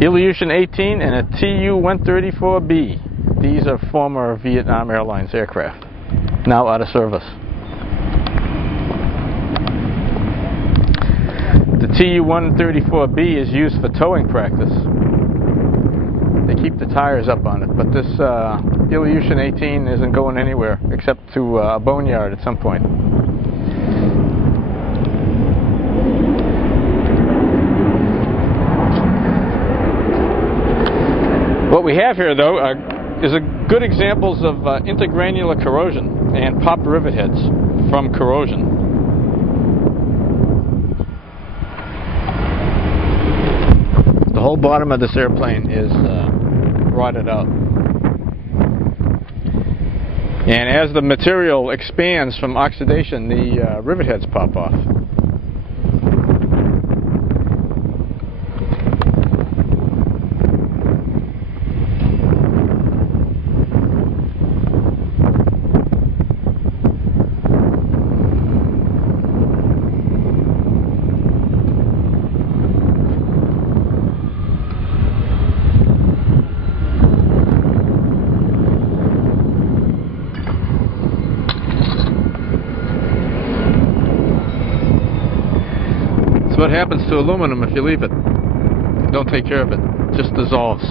Ilyushin 18 and a Tu-134B. These are former Vietnam Airlines aircraft, now out of service. The Tu-134B is used for towing practice. They keep the tires up on it, but this Ilyushin 18 isn't going anywhere except to a boneyard at some point. What we have here, though, is good examples of intergranular corrosion and popped rivet heads from corrosion. The whole bottom of this airplane is rotted out. And as the material expands from oxidation, the rivet heads pop off. What happens to aluminum if you leave it? Don't take care of it. It just dissolves.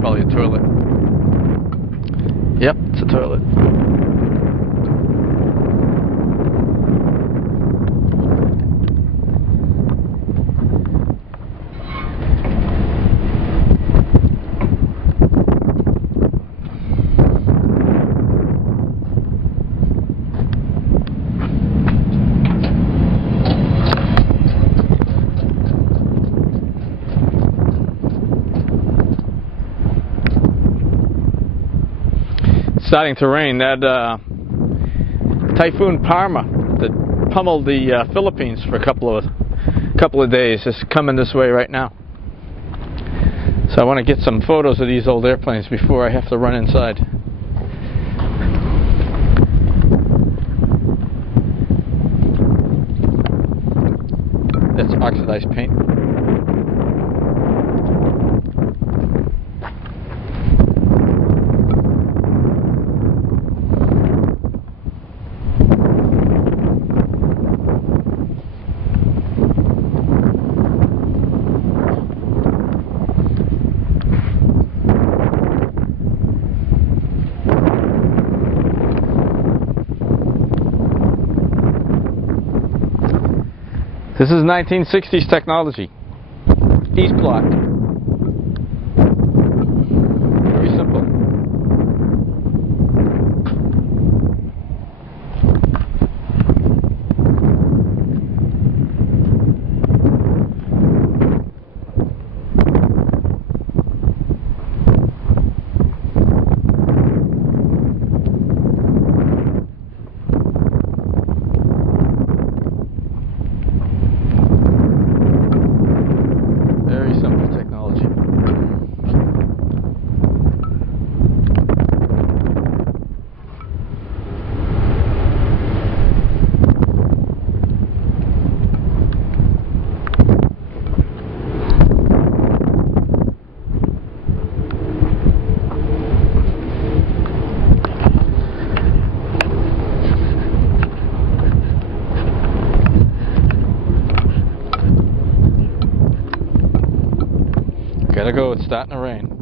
Probably a toilet. Yep, it's a toilet. Starting to rain. That Typhoon Parma that pummeled the Philippines for a couple of days is coming this way right now. So I want to get some photos of these old airplanes before I have to run inside. That's oxidized paint. This is 1960s technology. East block. Very simple. Gotta go, it's starting to rain.